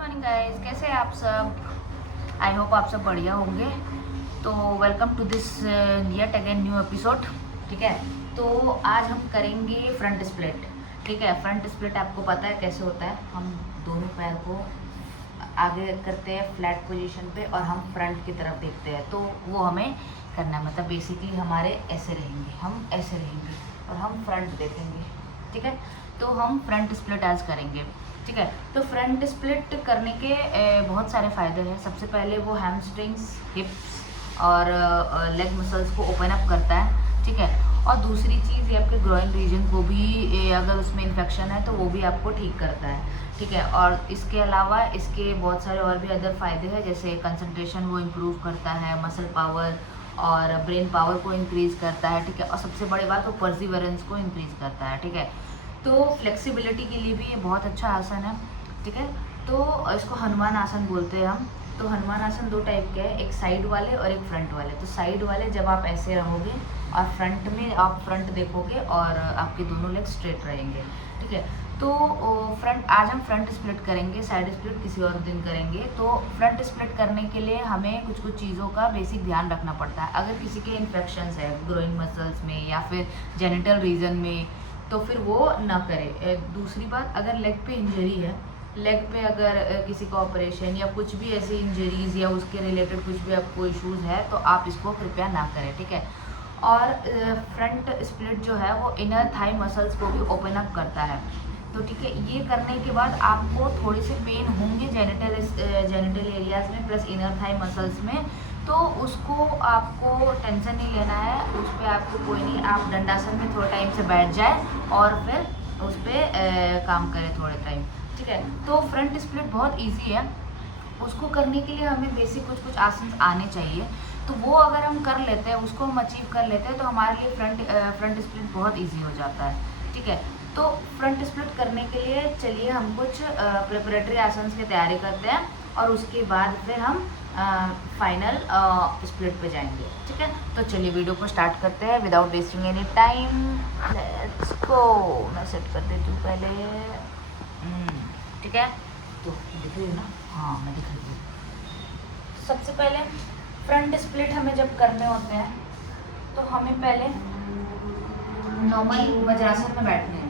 Morning guys, कैसे हैं आप सब। आई होप आप सब बढ़िया होंगे। तो welcome to this yet again new episode. ठीक है, तो आज हम करेंगे फ्रंट स्प्लिट। ठीक है, फ्रंट स्प्लिट आपको पता है कैसे होता है। हम दोनों पैर को आगे करते हैं फ्लैट पोजीशन पे और हम फ्रंट की तरफ देखते हैं। तो वो हमें करना है, मतलब बेसिकली हमारे ऐसे रहेंगे, हम ऐसे रहेंगे और हम फ्रंट देखेंगे। ठीक है, तो हम फ्रंट स्प्लिट आज करेंगे। ठीक है, तो फ्रंट स्प्लिट करने के बहुत सारे फ़ायदे हैं। सबसे पहले वो हैमस्ट्रिंग्स, हिप्स और लेग मसल्स को ओपन अप करता है। ठीक है, और दूसरी चीज़ ये आपके ग्रोइन रीजन को भी अगर उसमें इन्फेक्शन है तो वो भी आपको ठीक करता है। ठीक है, और इसके अलावा इसके बहुत सारे और भी अदर फ़ायदे हैं, जैसे कंसंट्रेशन वो इम्प्रूव करता है, मसल पावर और ब्रेन पावर को इंक्रीज़ करता है। ठीक है, और सबसे बड़ी बात वो परसिवरेंस को इंक्रीज़ करता है। ठीक है, तो फ्लेक्सिबिलिटी के लिए भी ये बहुत अच्छा आसन है। ठीक है, तो इसको हनुमान आसन बोलते हैं हम। तो हनुमान आसन दो टाइप के हैं, एक साइड वाले और एक फ्रंट वाले। तो साइड वाले जब आप ऐसे रहोगे और फ्रंट में आप फ्रंट देखोगे और आपके दोनों लेग स्ट्रेट रहेंगे। ठीक है, तो आज हम फ्रंट स्प्लिट करेंगे, साइड स्प्लिट किसी और दिन करेंगे। तो फ्रंट स्प्लिट करने के लिए हमें कुछ कुछ चीज़ों का बेसिक ध्यान रखना पड़ता है। अगर किसी के इन्फेक्शंस है ग्रोइंग मसल्स में या फिर जेनिटल रीजन में, तो फिर वो ना करे। दूसरी बात, अगर लेग पे इंजरी है, लेग पे अगर किसी का ऑपरेशन या कुछ भी ऐसी इंजरीज या उसके रिलेटेड कुछ भी आपको इश्यूज है तो आप इसको कृपया ना करें। ठीक है, और फ्रंट स्प्लिट जो है वो इनर थाई मसल्स को भी ओपन अप करता है। तो ठीक है, ये करने के बाद आपको थोड़े से पेन होंगे जेनिटल एरियाज में प्लस इनर थाई मसल्स में। तो उसको आपको टेंशन नहीं लेना है, उस पर आपको कोई नहीं, आप दंडासन में थोड़े टाइम से बैठ जाए और फिर उस पर काम करें थोड़े टाइम। ठीक है, तो फ्रंट स्प्लिट बहुत इजी है। उसको करने के लिए हमें बेसिक कुछ कुछ आसन आने चाहिए। तो वो अगर हम कर लेते हैं, उसको हम अचीव कर लेते हैं, तो हमारे लिए फ्रंट स्प्लिट बहुत ईजी हो जाता है। ठीक है, तो फ्रंट स्प्लिट करने के लिए चलिए हम कुछ प्रिपरेटरी आसन की तैयारी करते हैं और उसके बाद फिर हम फाइनल स्प्लिट पे जाएंगे। ठीक है, तो चलिए वीडियो को स्टार्ट करते हैं without wasting any time. Let's go. मैं सेट कर देती हूँ पहले। ठीक है, तो दिख रही है ना? हाँ, मैं दिख रही हूँ। सबसे पहले फ्रंट स्प्लिट हमें जब करने होते हैं तो हमें पहले नॉर्मल वज्रासन में बैठने हैं।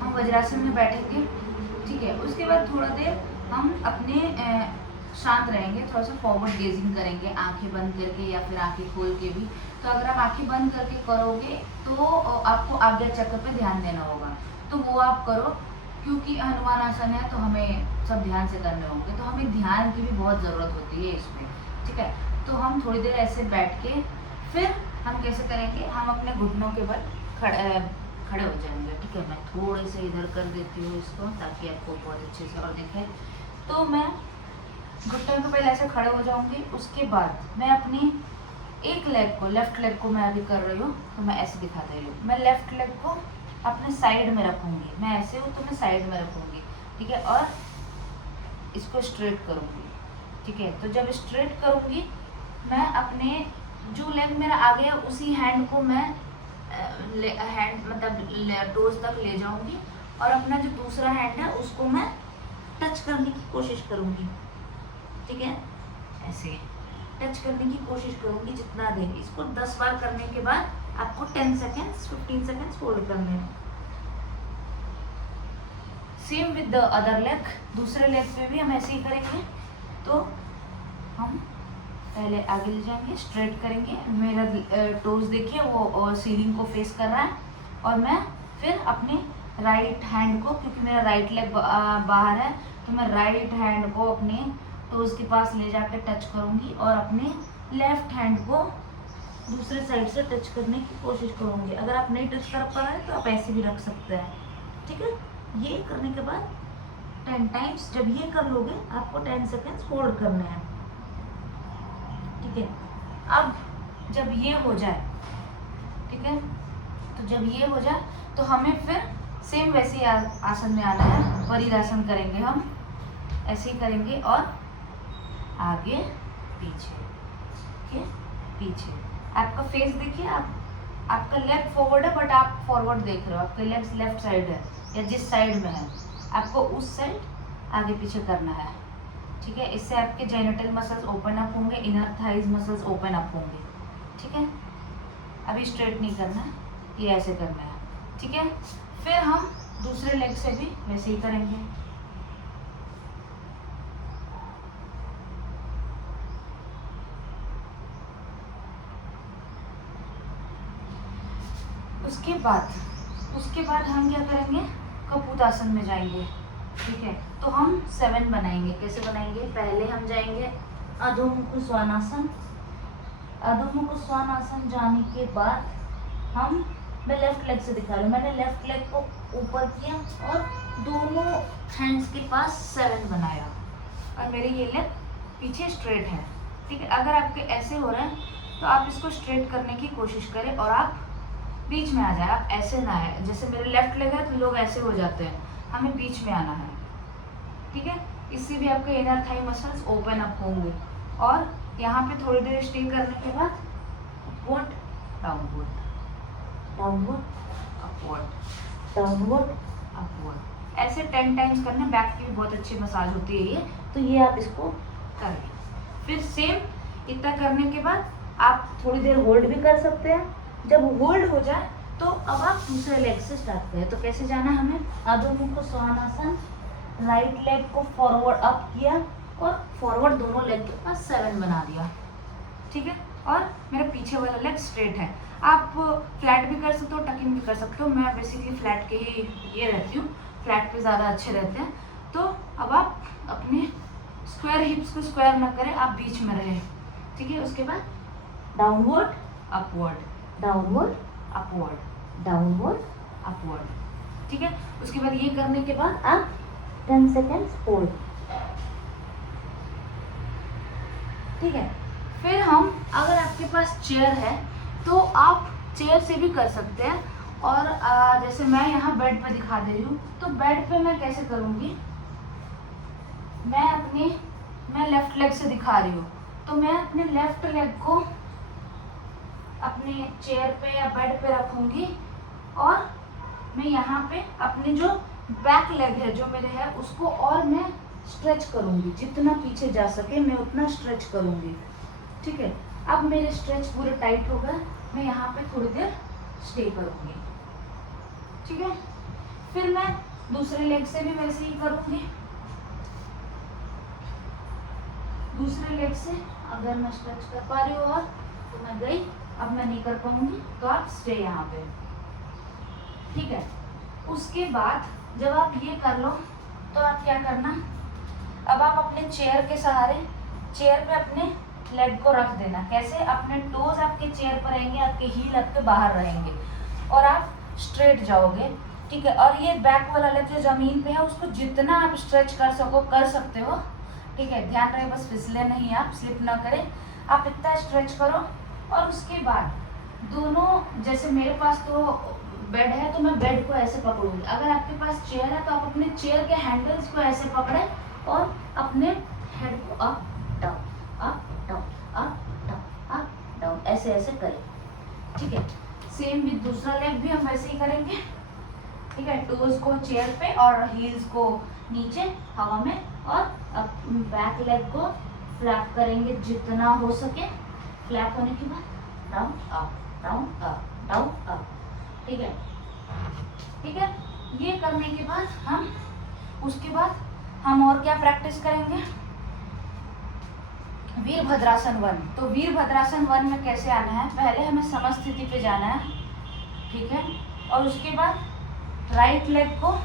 हम वज्रासन में बैठेंगे। ठीक है, उसके बाद थोड़ा देर हम अपने शांत रहेंगे, थोड़ा सा फॉरवर्ड गेजिंग करेंगे, आंखें बंद करके या फिर आंखें खोल के भी। तो अगर आप आंखें बंद करके करोगे तो आपको आज्ञा चक्र पे ध्यान देना होगा, तो वो आप करो। क्योंकि हनुमान आसन है तो हमें सब ध्यान से करने होंगे, तो हमें ध्यान की भी बहुत ज़रूरत होती है इसमें। ठीक है, तो हम थोड़ी देर ऐसे बैठ के फिर हम कैसे करेंगे, हम अपने घुटनों के बल खड़े हो जाएंगे। ठीक है, मैं थोड़े से इधर कर देती हूँ इसको ताकि आपको बहुत अच्छे से और दिखे। तो मैं घुटनों के पहले ऐसे खड़े हो जाऊंगी। उसके बाद मैं अपनी एक लेग को, लेफ्ट लेग को मैं अभी कर रही हूँ तो मैं ऐसे दिखा रही हूँ, मैं लेफ्ट लेग को अपने साइड में रखूंगी। मैं ऐसे हूँ तो मैं साइड में रखूंगी। ठीक है, और इसको स्ट्रेट करूंगी। ठीक है, तो जब स्ट्रेट करूंगी मैं अपने जो लेग मेरा आगे है उसी हैंड को मैं हैंड मतलब टोज तक ले जाऊंगी और अपना जो दूसरा हैंड है उसको मैं टच करने की कोशिश करूंगी। ठीक है, ऐसे टच करने की कोशिश करूंगी जितना देर। इसको 10 बार करने के बाद आपको 10 सेकेंड्स 15 सेकेंड्स होल्ड करने हैं। Same with the other leg, दूसरे लेग पे भी हम ऐसे ही करेंगे। तो हम पहले आगे ले जाएंगे, स्ट्रेट करेंगे, मेरा टोज देखिए वो सीलिंग को फेस कर रहा है, और मैं फिर अपने राइट हैंड को, क्योंकि मेरा राइट लेग बाहर है, तो मैं राइट हैंड को अपने टोज के पास ले जाकर टच करूंगी और अपने लेफ्ट हैंड को दूसरे साइड से टच करने की कोशिश करूंगी। अगर आप नहीं टच कर पा रहे हैं तो आप ऐसे भी रख सकते हैं। ठीक है, ये करने के बाद 10 टाइम्स जब ये कर लोगे आपको 10 सेकेंड्स होल्ड करने हैं। ठीक है, अब जब ये हो जाए, ठीक है, तो जब ये हो जाए तो हमें फिर सेम वैसे ही आसन में आना है। वज्रासन करेंगे हम, ऐसे ही करेंगे और आगे पीछे, ठीक है, पीछे। आपका फेस देखिए, आपका लेग फॉरवर्ड है बट आप फॉरवर्ड देख रहे हो, आपके लेग्स लेफ्ट साइड है या जिस साइड में है आपको उस साइड आगे पीछे करना है। ठीक है। इससे आपके जेनिटल मसल्स ओपन अप होंगे, inner thighs muscles open up होंगे। ठीक है, अभी स्ट्रेट नहीं करना है, ये ऐसे करना है। ठीक है, फिर हम दूसरे लेग से भी वैसे ही करेंगे। उसके बाद हम क्या करेंगे, कपूतासन में जाएंगे। ठीक है, तो हम 7 बनाएंगे। कैसे बनाएंगे, पहले हम जाएंगे अधोमुख स्वानासन। अधोमुख स्वानासन जाने के बाद हम, मैं लेफ्ट लेग से दिखा रही हूँ, मैंने लेफ्ट लेग को ऊपर किया और दोनों हैंड्स के पास 7 बनाया और मेरे ये लेग पीछे स्ट्रेट है। ठीक है, अगर आपके ऐसे हो रहे हैं तो आप इसको स्ट्रेट करने की कोशिश करें और आप बीच में आ जाए। आप ऐसे ना आए, जैसे मेरे लेफ्ट लेग है तो लोग ऐसे हो जाते हैं, हमें बीच में आना है। ठीक है, इससे भी आपके inner thigh muscles open up होंगे और यहाँ पे थोड़ी देर स्टे करने के बाद upward downward, downward upward, downward upward, ऐसे 10 टाइम्स करना। बैक की भी बहुत अच्छी मसाज होती है ये, तो ये आप इसको करें। फिर सेम इतना करने के बाद आप थोड़ी देर होल्ड भी कर सकते हैं। जब होल्ड हो जाए तो अब आप दूसरे लेग से स्टार्ट करें। तो कैसे जाना है हमें, अधोमुख स्वानासन, राइट लेग को फॉरवर्ड अप किया और फॉरवर्ड दोनों लेग के पास 7 बना दिया। ठीक है, और मेरा पीछे वाला लेग स्ट्रेट है। आप फ्लैट भी कर सकते हो, टकिंग भी कर सकते हो। मैं बेसिकली फ्लैट के ही ये रहती हूँ, फ्लैट पे ज़्यादा अच्छे रहते हैं। तो अब आप अपने स्क्वायर हिप्स को स्क्वायर ना करें, आप बीच में रहें। ठीक है, उसके बाद downward upward, downward upward, downward upward. ठीक है, उसके बाद ये करने के बाद आप 10 सेकेंड्स होल्ड। ठीक है, फिर हम, अगर आपके पास चेयर है तो आप चेयर से भी कर सकते हैं। और जैसे मैं यहाँ बेड पे दिखा दे रही हूँ, तो बेड पे मैं कैसे करूँगी, मैं लेफ्ट लेग से दिखा रही हूँ, तो मैं अपने लेफ्ट लेग को अपने चेयर पे या बेड पे रखूंगी और मैं यहाँ पे अपने जो बैक लेग है जो मेरे है उसको और मैं स्ट्रेच करूँगी, जितना पीछे जा सके मैं उतना स्ट्रेच करूँगी। ठीक है, अब मेरे स्ट्रेच पूरे टाइट हो गए, मैं यहाँ पे थोड़ी देर स्टे करूँगी। ठीक है, फिर मैं दूसरे लेग से भी वैसे ही करूँगी। दूसरे लेग से अगर मैं स्ट्रेच कर पा रही हूँ और तो मैं गई, अब मैं नहीं कर पाऊंगी तो आप स्टे यहाँ पे। ठीक है, उसके बाद जब आप ये कर लो तो आप क्या करना, अब आप अपने चेयर के सहारे चेयर पे अपने लेग को रख देना। कैसे, अपने टोज आपके चेयर पर रहेंगे, आपके हील आपके बाहर रहेंगे और आप स्ट्रेट जाओगे। ठीक है, और ये बैक वाला लेग जो जमीन पे है उसको जितना आप स्ट्रेच कर सको कर सकते हो। ठीक है, ध्यान रहे बस फिसले नहीं, आप स्लिप ना करें, आप इतना स्ट्रेच करो। और उसके बाद दोनों, जैसे मेरे पास तो बेड है तो मैं बेड को ऐसे पकड़ूंगी। अगर आपके पास चेयर है तो आप अपने चेयर के हैंडल्स को ऐसे पकड़े और अपने हेड को up down, up down, up down, up down, ऐसे ऐसे करें। ठीक है, सेम विद दूसरा लेग भी हम वैसे ही करेंगे। ठीक है, टोज को चेयर पे और हील्स को नीचे हवा में और बैक लेग को फ्लैप करेंगे जितना हो सके। फ्लैप होने के बाद down up, down up, down up. ठीक है, ठीक है, ये करने के बाद हम उसके बाद हम और क्या प्रैक्टिस करेंगे, वीरभद्रासन 1। तो वीरभद्रासन 1 में कैसे आना है, पहले हमें समस्थिति पे जाना है। ठीक है, और उसके बाद राइट लेग को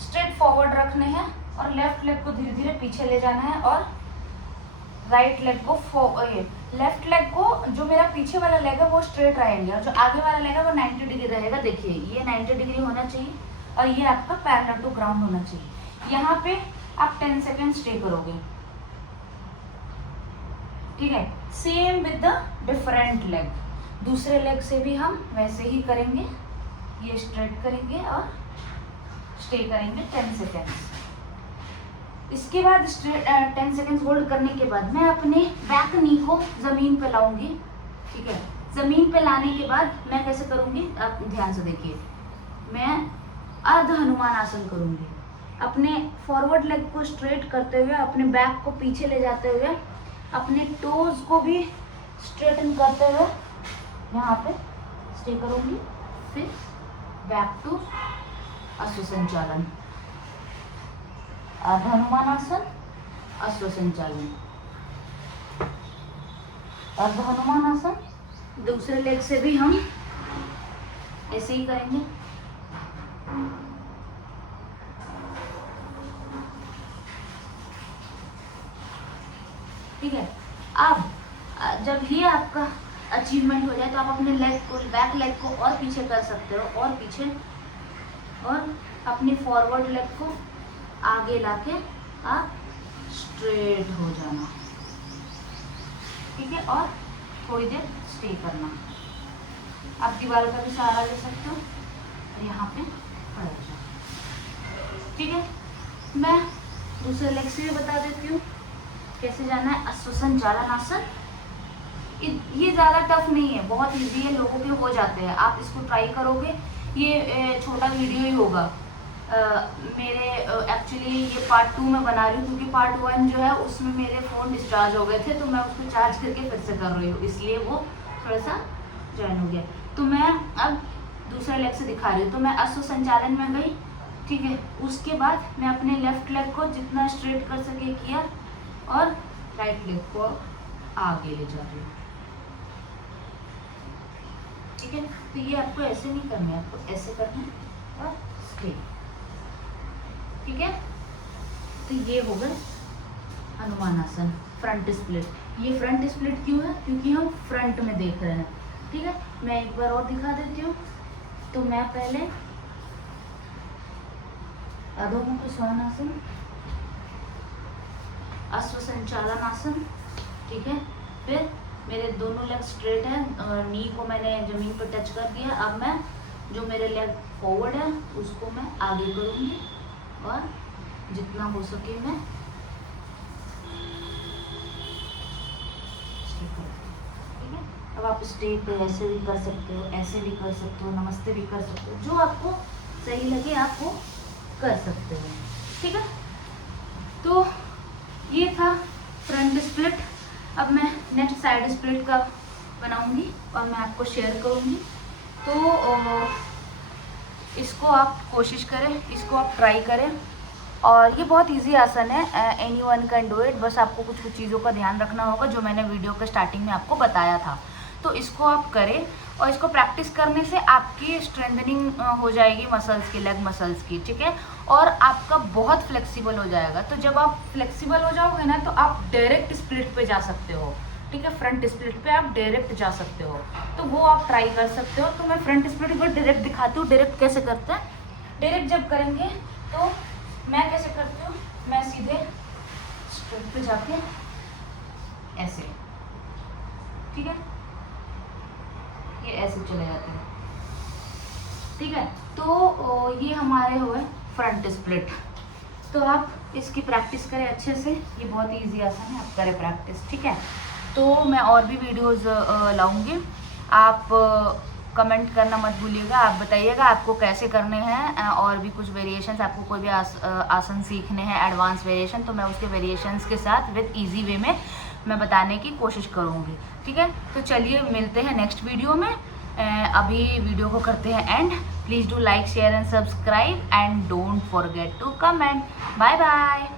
स्ट्रेट फॉरवर्ड रखने हैं और लेफ्ट लेग को धीरे धीरे पीछे ले जाना है और राइट लेग को लेफ्ट लेग को, जो मेरा पीछे वाला लेग है वो स्ट्रेट रहेंगे और जो आगे वाला लेग है वो 90 डिग्री रहेगा। देखिए ये 90 डिग्री होना चाहिए और ये आपका पैरेलल टू ग्राउंड होना चाहिए। यहाँ पे आप 10 सेकेंड स्टे करोगे। ठीक है, same with the different leg. दूसरे लेग से भी हम वैसे ही करेंगे, ये स्ट्रेट करेंगे और स्टे करेंगे 10 सेकेंड्स। इसके बाद 10 सेकेंड्स होल्ड करने के बाद मैं अपने बैक नी को ज़मीन पे लाऊंगी। ठीक है, ज़मीन पे लाने के बाद मैं कैसे करूँगी, आप ध्यान से देखिए, मैं अर्ध हनुमान आसन करूँगी। अपने फॉरवर्ड लेग को स्ट्रेट करते हुए, अपने बैक को पीछे ले जाते हुए, अपने टोज को भी स्ट्रेटन करते हुए यहाँ पे स्टे करूँगी। फिर बैक टू अश्वसंचालन, अर्ध हनुमानासन, अश्वसंचालन, अर्ध हनुमानासन। दूसरे लेग से भी हम ऐसे ही करेंगे। ठीक है। अब जब ये आपका अचीवमेंट हो जाए तो आप अपने लेग को, बैक लेग को और पीछे कर सकते हो, और पीछे, और अपनी फॉरवर्ड लेग को आगे लाके आप स्ट्रेट हो जाना। ठीक है। और थोड़ी देर स्टे करना। आप दीवार का भी सहारा ले सकते हो और यहाँ पे खड़े हो जाओ। ठीक है। मैं दूसरे लेग से भी बता देती हूँ कैसे जाना है। अश्वसंचालन आसन, ये ज़्यादा टफ नहीं है, बहुत इजी है, लोगों के हो जाते हैं। आप इसको ट्राई करोगे, ये छोटा वीडियो ही होगा। मेरे एक्चुअली ये पार्ट 2 में बना रही हूँ, क्योंकि पार्ट 1 जो है उसमें मेरे फ़ोन डिस्चार्ज हो गए थे, तो मैं उसको चार्ज करके फिर से कर रही हूँ, इसलिए वो थोड़ा सा जॉइन हो गया। तो मैं अब दूसरे लेग से दिखा रही हूँ। तो मैं अश्वसंचालन में गई। ठीक है। उसके बाद मैं अपने लेफ्ट लेग को जितना स्ट्रेट कर सके किया, और राइट लेग को आगे ले जा रही हूँ। ठीक है। तो ये आपको ऐसे नहीं करना है, आपको ऐसे करना है और स्टे। ठीक है। तो ये हो गए हनुमानासन, फ्रंट स्प्लिट। ये फ्रंट स्प्लिट क्यों है? क्योंकि हम फ्रंट में देख रहे हैं। ठीक है। मैं एक बार और दिखा देती हूँ। तो मैं पहले अधोमुख श्वानासन, अश्वसंचालन आसन। ठीक है। फिर मेरे दोनों लेग स्ट्रेट हैं, नी को मैंने जमीन पर टच कर दिया। अब मैं जो मेरे लेग फॉरवर्ड है उसको मैं आगे करूँगी, और जितना हो सके मैं स्टे करूँगी। ठीक है। अब आप स्टे पे ऐसे भी कर सकते हो, ऐसे भी कर सकते हो, नमस्ते भी कर सकते हो, जो आपको सही लगे आप वो कर सकते हो। ठीक है। तो ये था फ्रंट स्प्लिट। अब मैं नेक्स्ट साइड स्प्लिट का बनाऊंगी और मैं आपको शेयर करूंगी। तो इसको आप कोशिश करें, इसको आप ट्राई करें, और ये बहुत इजी आसन है, एनीवन कैन डू इट। बस आपको कुछ कुछ चीज़ों का ध्यान रखना होगा जो मैंने वीडियो के स्टार्टिंग में आपको बताया था। तो इसको आप करें, और इसको प्रैक्टिस करने से आपकी स्ट्रेंथनिंग हो जाएगी मसल्स की, लेग मसल्स की। ठीक है। और आपका बहुत फ्लेक्सिबल हो जाएगा। तो जब आप फ्लेक्सिबल हो जाओगे ना, तो आप डायरेक्ट स्प्लिट पे जा सकते हो। ठीक है। फ्रंट स्प्लिट पे आप डायरेक्ट जा सकते हो, तो वो आप ट्राई कर सकते हो। तो मैं फ्रंट स्प्लिट पर डायरेक्ट दिखाती हूँ। डायरेक्ट कैसे करते हैं? डायरेक्ट जब करेंगे तो मैं कैसे करती हूँ, मैं सीधे स्ट्रेट पे जाके ऐसे, ठीक है, ये ऐसे चले जाते हैं। ठीक है। तो ये हमारे हुए फ्रंट स्प्लिट। तो आप इसकी प्रैक्टिस करें अच्छे से, ये बहुत इजी आसन है, आप करें प्रैक्टिस। ठीक है। तो मैं और भी वीडियोस लाऊंगी। आप कमेंट करना मत भूलिएगा, आप बताइएगा आपको कैसे करने हैं, और भी कुछ वेरिएशंस, आपको कोई भी आसन सीखने हैं एडवांस वेरिएशन, तो मैं उसके वेरिएशंस के साथ विद इजी वे में मैं बताने की कोशिश करूँगी। ठीक है। तो चलिए मिलते हैं नेक्स्ट वीडियो में। अभी वीडियो को करते हैं end. Please do like, share and subscribe, and don't forget to comment. Bye bye.